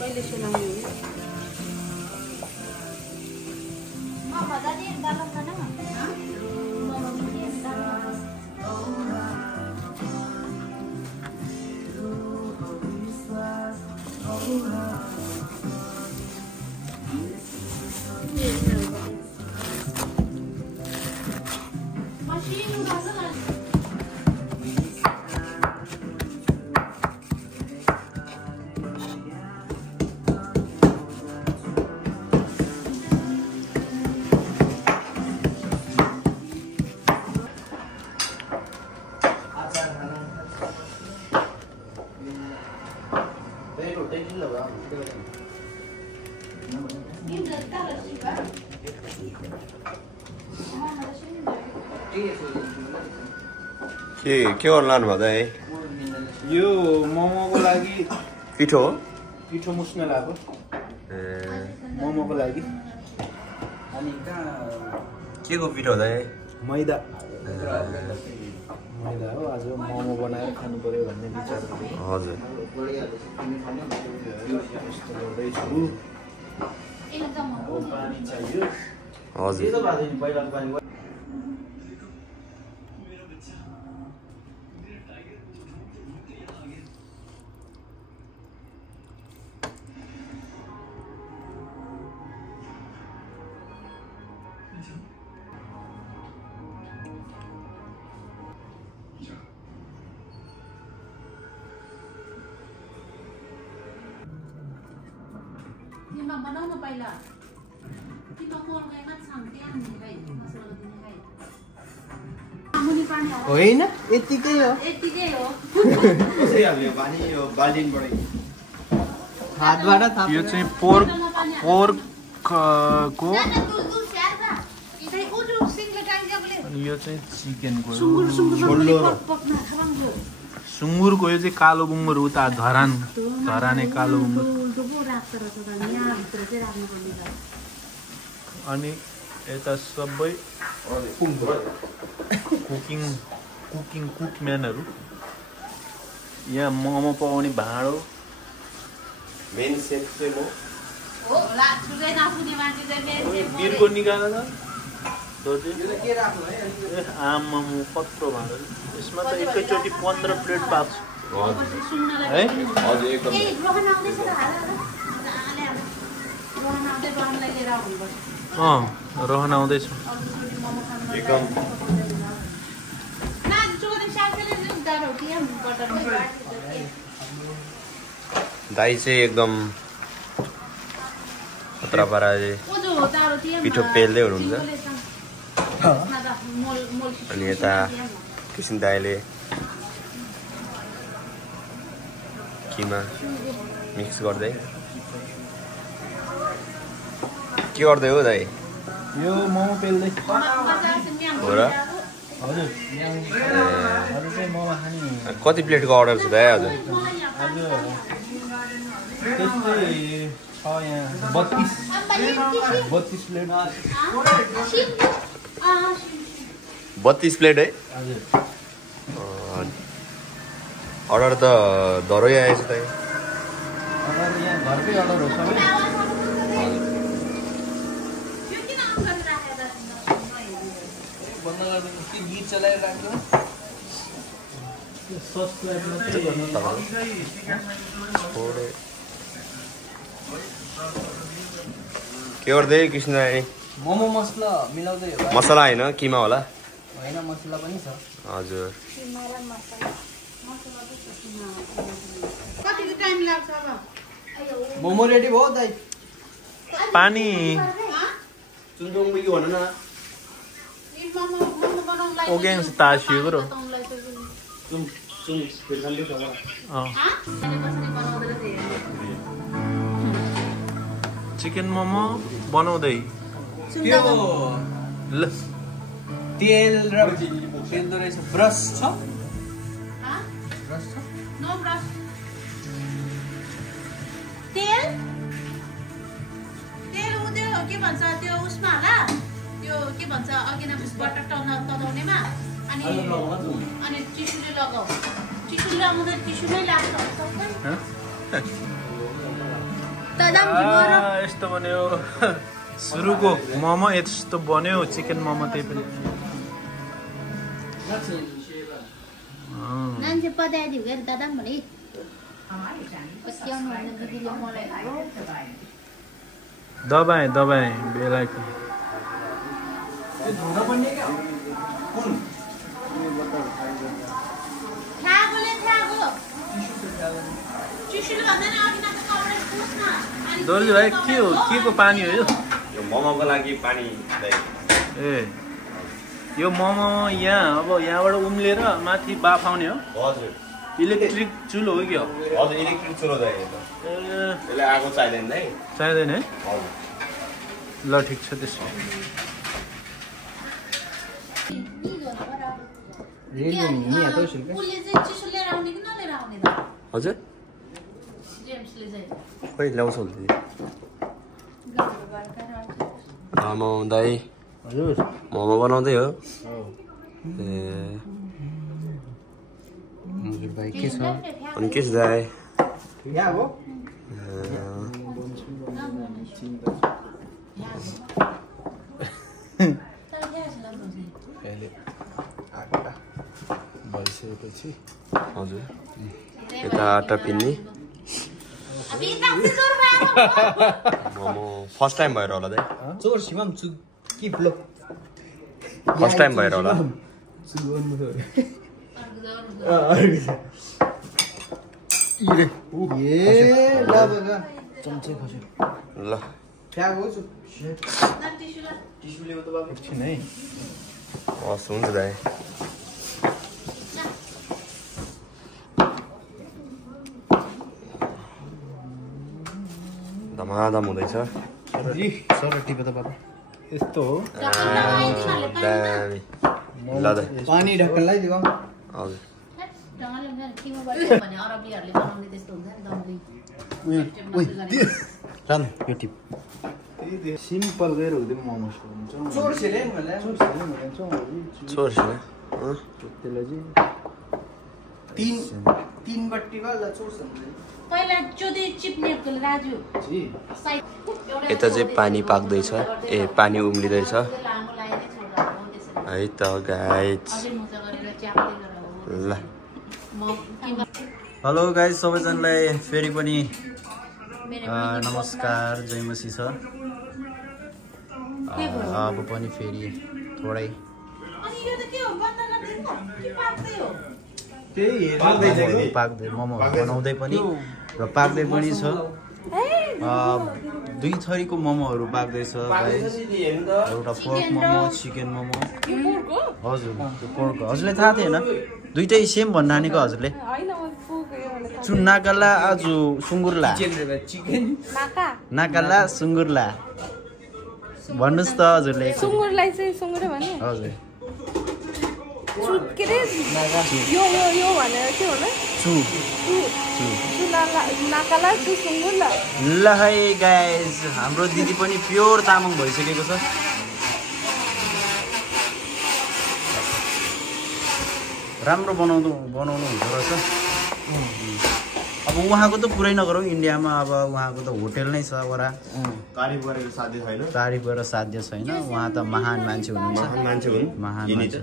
कहिले सुनाउने मामा दादी दाल खाना मामा दिदी दाल मशीन उडासा के गर्नु लानु भयो दाइ? यो मोमोको लागि पिठो हो? पिठो मुस्न लाग्यो मोमोको लागि। अनि के को पिठो दाइ? मैदा मैदा हो। आज मोमो बनाएर खानु पर्यो भन्ने विचार गरेँ। हजुर यस्तो गर्दैछु। पानी चाहियो। हजुर तिमीमा बनाउन पहिला तिमीमा कोल गएमा छाम्थे अनि भाइ मसला दिने भाइ आमुनी पानी होइन यतिकै हो कसै हाल्यो पानी यो बाल्टिनबाट हातबाट थाप। यो चाहिँ पोर्क को अनि यो चाहिँ चिकनको सुँगुरको यो चाहिँ कालो बुङ्गुर उता धराने कालो बुङ्गुर। अनि यता सबै कुकम्यानहरू। यहाँ मोमो पकाउने भाँडो मेन सेफ चाहिँ म बिर्को निकालेर आमा कत्रो भाँडो यसमा त एकैचोटि 15 प्लेट पाक्छ है। हजुर एकदम रहन आउँदैछ एकदम दाइ चाहिँ एकदम खतरा पाराले पिठो पेल्दै हुनुहुन्छ। अनि यता किसिम दाइले किमा मिक्स गर्दै के गर्दै हो दाइ? यो मोमो पेल्दै हो र? हजुर चाहिँ मोमो खाने। कति प्लेटको अर्डर छ दाइ आज? आज त्यस्तै छ यहाँ 32 प्लेट। 32 प्लेट है? हजुर अर्डर त धरै आएछ दाइ। अर्डर यहाँ घरकै अर्डर हो सबै। बन्द गरिदिनु कि गीत चलाएर राख्नु। सब्सक्राइब मात्रै गर्नु। के गर्दै कृष्ण दाइ? मोमो मसला मिलाउँदै हो। मसला होइन किमा होला? होइन मसला पनि छ। हजुर कति टाइम लाग्छ अब? मोमो रेडी भयो दाइ? पानी चुन्दुङ बिगी भन न। ओगेन्स तासिएको र चिकन मोमो बनाउँदै त्यो ल तेल र पेल्दो रहेछ। ब्रस छ? नो ब्रस तेल भन्छ त्यो उसमा होला त्यो के भन्छ अघि न बटर तताउनेमा अनि टिस्युले लगाऊ टिस्युले लगाउँदा टिस्युमै लाग्छ यस्तो बन्यो सुरुको मोमो यस्तो बन्यो चिकन मोमो त्यही पनि मान्छे पदाइदियो के दादा पनि दबाएँ बेलाको दोर्जी भाइ के हो के को पानी हो यो मोमोको लागि पानी ए यो मोमो यहाँ अब यहाँबाट उम्लेर माथि बाफ आउने हो हजुर इलेक्ट्रिक चुलो हो कि हो हजुर इलेक्ट्रिक चुलो चाहिएको त्यसले आगो चाहिँदैन है चाहिँदैन है हजुर ल ठिक छ त्यसो हजुर खोइ ल्याउँछ मोमो दाइ हजुर मोमो बनाउँदै हो ए हजुर भाइ के छ अनि के छ दाइ यहाँ हो भइसकेपछि हजुर यता आटा पिन्ने मोमो फर्स्ट टाइम भएर होला दाइ चोर सिमम चु के ब्लक फर्स्ट टाइम भएर होला चम्चे खस्यो ल एकछिन है हस् हुन्छ दाइ धमाधम हुँदैछ सर टिपे त बाबा यस्तो हो दामी ल दाइ पानी ढक्कन लगाइदियो हजुर रान यो टिप सिम्पल गएर हुँदैन मोमो हुन्छ चोर सेले मलाई छोर्छु त्यसलाई चाहिँ तीन बट्टी वाला चोर पहिला चोदी चिप्ने राजु यता चाहिँ पानी पाक्दैछ ए पानी उम्लिँदैछ है त गाइज ल हेलो गाइज सबैजनालाई फेरि पनि नमस्कार जय मसी छ अब पनि फेरि थोरै पाक्दै मोमो बनाउँदै पनि र पाक्दै पनि छ 2 थरीको मोमोहरू पाक्दैछ गाइज एउटा पोर्क मोमो चिकन मोमो हजुर त्यो पोर्क हजुरलाई थाहा थिएन दुईटै सेम भन्नानेको हजुरले नाकाला आज सुँगुरला नाकाला सुँगुरला भन्नुहोस् त हजुरले सुँगुरलाई चाहिँ सुँगुर भने हजुर के रे यो भनेर के होला नाकाला सुँगुरला ल है गाइज हाम्रो दिदी पनि प्योर तामाङ भइसकेको छ राम्रो बनाउनु हुँदो रहेछ अब उहाँको त पुरै नगरौँ इन्डियामा अब उहाँको त होटेल नै छ वरा तारिफ गरेको साध्य छैन तारिफ गरेर साध्य छैन उहाँ त महान मान्छे हुनुहुन्छ महान मान्छे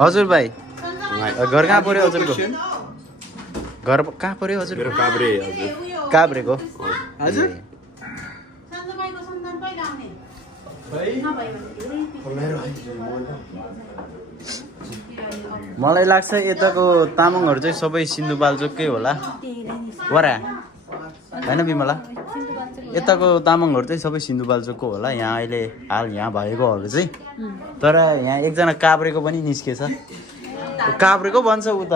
हजुर भाइ घर कहाँ पर्यो हजुरको घर कहाँ पर्यो हजुर मेरो काभ्रे हजुर काभ्रेको हजुर मलाई लाग्छ यताको तामाङहरू चाहिँ सबै सिन्धुपाल्चोककै होला वरा होइन बिमला यताको तामाङहरू चाहिँ सबै सिन्धुपाल्चोकको होला यहाँ अहिले हाल यहाँ भएकोहरू चाहिँ तर यहाँ एकजना काभ्रेको पनि निस्केछ काभ्रेको भन्छ उ त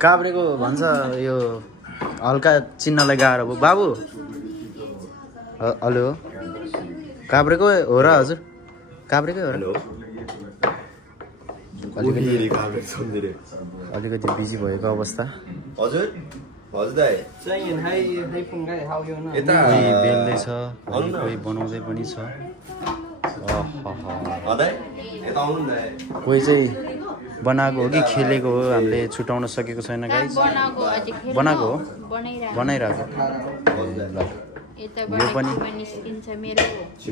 काभ्रेको भन्छ यो हल्का चिन्हलाई गाह्रो भयो बाबु हेलो काभ्रेको हो र हजुर काभ्रेकै हो र अलिकति बिजी भएको अवस्था हजुर हजुर दाइ कोही बेल्दैछ अनि कोही बनाउँदै पनि छ कोही चाहिँ बनाएको हो कि खेलेको हो हामीले छुटाउन सकेको छैन गाइस बनाएको हो बनाइरहेको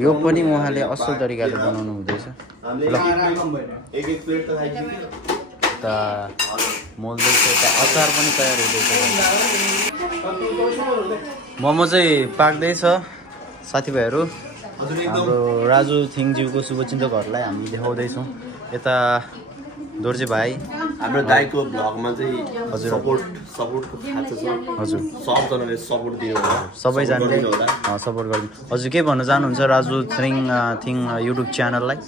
यो पनि उहाँले असल तरिकाले बनाउनु हुँदैछ यता मोल्दैछ यता अचार पनि तयार हुँदैछ मोमो चाहिँ पाक्दैछ साथीभाइहरू हाम्रो राजु थिङज्यूको शुभचिन्तकहरूलाई हामी देखाउँदैछौँ यता दोर्जे भाइ हाम्रो दाइको भ्लगमा चाहिँ सपोर्टको खाँचो छ हजुर सबजनाले सपोर्ट दिनु सबैजनाले सपोर्ट गरिदिनु हजुर के भन्न चाहनुहुन्छ राजु थिङ युट्युब च्यानललाई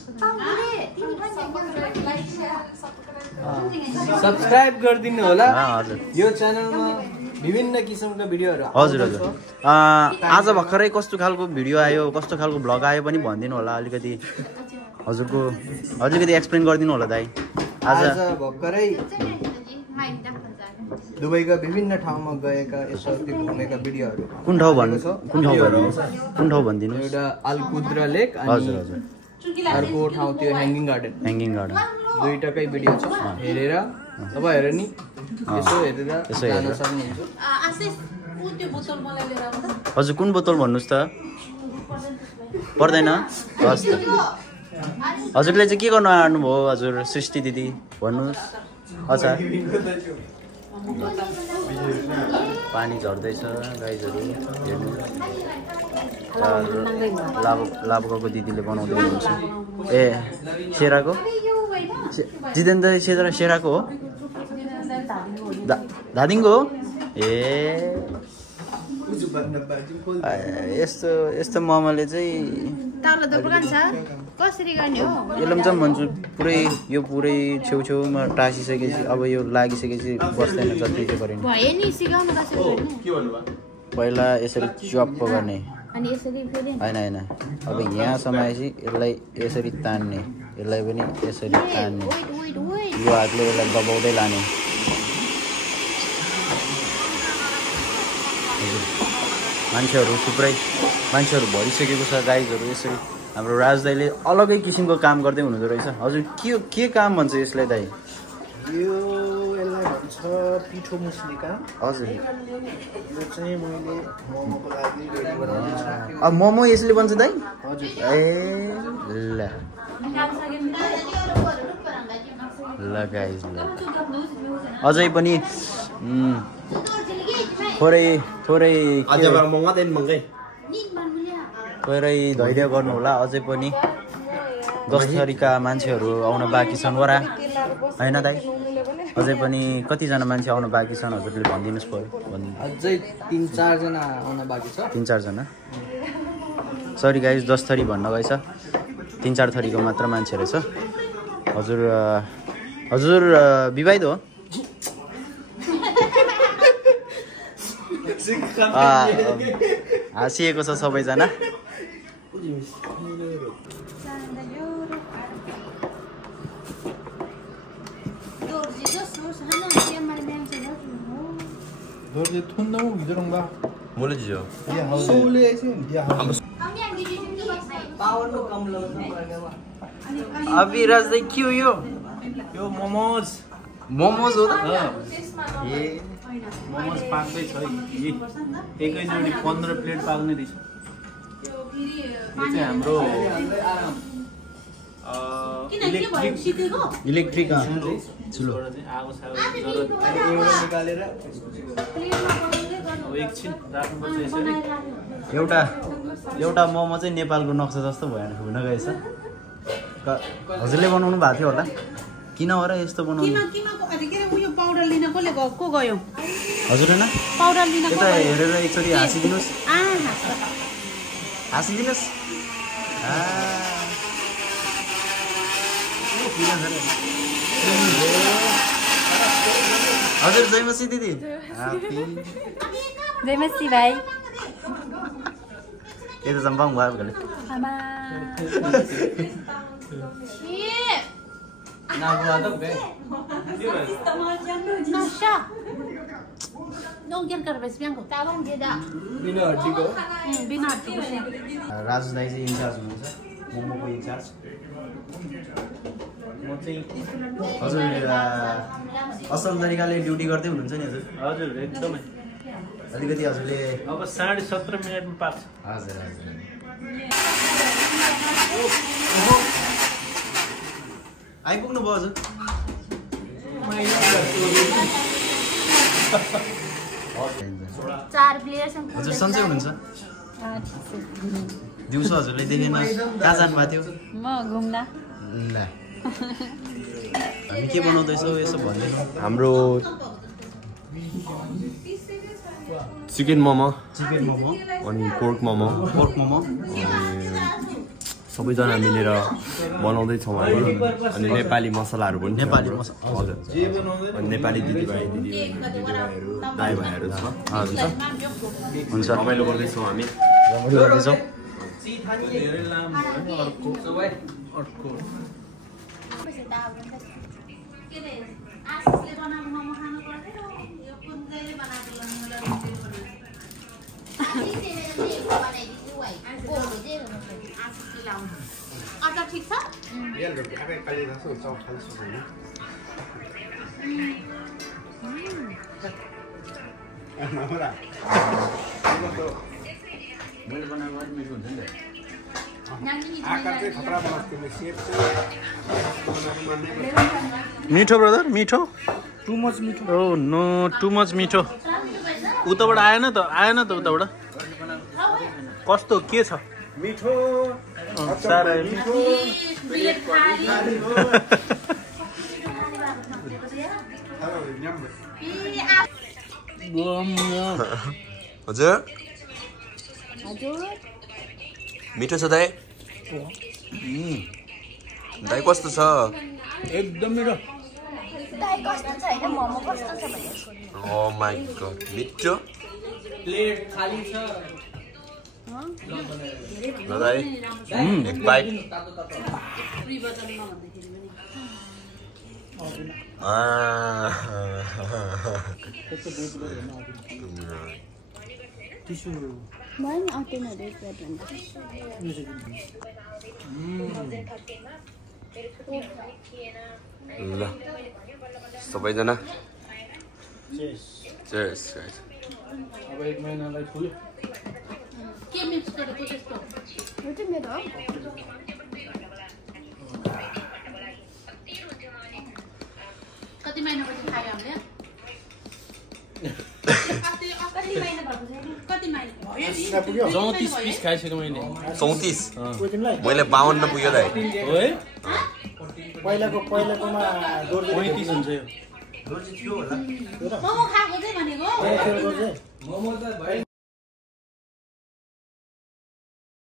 सब्सक्राइब गरिदिनु होला हजुर यो च्यानलमा विभिन्न किसिमका भिडियोहरू हजुर हजुर आज भर्खरै कस्तो खालको भिडियो आयो कस्तो खालको भ्लग आयो पनि भनिदिनु होला अलिकति हजुरको अलिकति एक्सप्लेन गरिदिनु होला दाइ आज भर्खरै दुबईका विभिन्न ठाउँमा गएका यसरी घुमेका भिडियोहरू कुन ठाउँ भनिदिनु एउटा अल्कुद्रा लेक हजुर हजुर अर्को ठाउँ त्यो ह्याङ्गिङ गार्डन दुईटाकै भिडियो छ हेरेर तपाईँहरू नि यसो हेरेर जान सक्नुहुन्छ हजुर कुन बोतल भन्नुहोस् त पर्दैन हस् त हजुरले चाहिँ के गर्नु आउनुभयो हजुर सृष्टि दिदी भन्नुहोस् अच्छा पानी झर्दैछ गाइजहरू हेर्नु लाभको दिदीले बनाउँदै हुनुहुन्छ ए सेराको जितेन्द्र सेराको हो धादिङको हो ए यस्तो मोमोले चाहिँ एलमचम भन्छु यो पुरै छेउछेउमा टाँसिसकेपछि अब यो लागिसकेपछि बस्दैन जति चाहिँ गरेन पहिला यसरी चप्प गर्ने होइन अब यहाँसम्म आएपछि यसलाई यसरी तान्ने यसलाई पनि यसरी तान्ने यो हातले यसलाई दबाउँदै लाने मान्छेहरू थुप्रै मान्छेहरू भरिसकेको छ गाइजहरू यसरी हाम्रो राज दाइले अलगै किसिमको काम गर्दै हुनुहुँदो रहेछ हजुर के काम भन्छ यसलाई दाइ यो यसलाई भन्छ पिठो मुस्ने काम हजुर यो चाहिँ मैले मोमोको लागि रेडी बनाउँदैछु अब मोमो यसले बन्छ दाइ हजुर ए ल गाइज ल अझै पनि थोरै धैर्य गर्नु होला अझै पनि 10 थरीका मान्छेहरू आउन बाँकी छन् वरा हैन दाइ अझै पनि कतिजना मान्छे आउन बाँकी छन् हजुरले भनिदिनुस् पर्यो अझै 3-4 जना आउन बाँकी छ 3-4 जना सरी गाइज 10 थरी भन्न गएछ 3-4 थरीको मात्र मान्छे रहेछ हजुर विवाहित हो हाँसिएको छ सबैजना अविराज चाहिँ के हो यो मोमोज हो त ए मोमोज पाक्दै छ एकैचोटि 15 प्लेट पाक्ने रहेछ यो चाहिँ हाम्रो इलेक्ट्रिक चुलो आगो सागो निकालेर एकछिन राख्नुपर्छ यसरी एउटा मोमो चाहिँ नेपालको नक्सा जस्तो हुन गएछ हजुरले बनाउनु भएको थियो होला किन हो र यस्तो बनाउनु पाउडर लिन कसले को गयो हजुर हैन पाउडर लिन यता हेरेर एकचोटि हाँसिदिनुस् हाँसिदिनुस् हजुर जयमसी दिदी जयमसी भाइ यता जम्पाङ भयो भने Nagua daw be. Nasya. Nung yan karbes biangko. Tawang dia. Bina hardiko. Bina hardiko siya. Raju दाई चाहिँ इन्चार्ज हुनुहुन्छ मोमोको इन्चार्ज म चाहिँ हजुर असल तरिकाले ड्युटी गर्दै हुनुहुन्छ नि हजुर हजुर एकदमै अलिकति हजुरले अब 17.5 मिनेटमा पाक्छ हजुर हजुर आइपुग्नु भयो हजुर चार प्लेयर हजुर सन्चै हुनुहुन्छ दिउँसो हजुरले देखेन कहाँ जानुभएको थियो म घुम्दा ल हामी के बनाउँदैछौ यसो भन्दैछौँ हाम्रो चिकन मोमो चिकन मोमो अनि पोर्क मोमो सबैजना मिलेर बनाउँदैछौँ हामी अनि नेपाली मसलाहरू पनि नेपाली हाम्रो। मसला, हजुर अनि नेपाली दिदीबहिनीहरू दाइ भाइहरू छ हजुर हुन्छ रमाइलो गर्दैछौँ हामी रमाइलो गर्दैछौँ धेरै लामो भयो अर्को आशिषले बनाएको मोमो खानु पर्दैन यो कुन्दैले बनाएको आशिषले लाउनु अचार ठिक छ मैले बनाएको अलिक मिठो हुन्छ नि मिठो ब्रदर मिठो टु मच मिठो ओ नो टु मच मिठो उताबाट आएन त उताबाट कस्तो के छ मिठो साह्रै मिठो हजुर मिठो छ दाइ दाइ कस्तो छ एकदम मिठो ओ माय गॉड मिठो प्लेट खाली छ ल दाइ एक बाइट ल सबैजना चेस अब 1 महिनालाई पुग्यो के मिक्स गरेको त्यस्तो कति महिनापछि खायो हामीले कति महिना भयो 34 पिस खाइसक्यो मैले 34 मैले 52 पुग्यो दाइ हो है पहिलाकोमा 35 हुन्छ यो मोमो खाएको चाहिँ भनेको मोमो त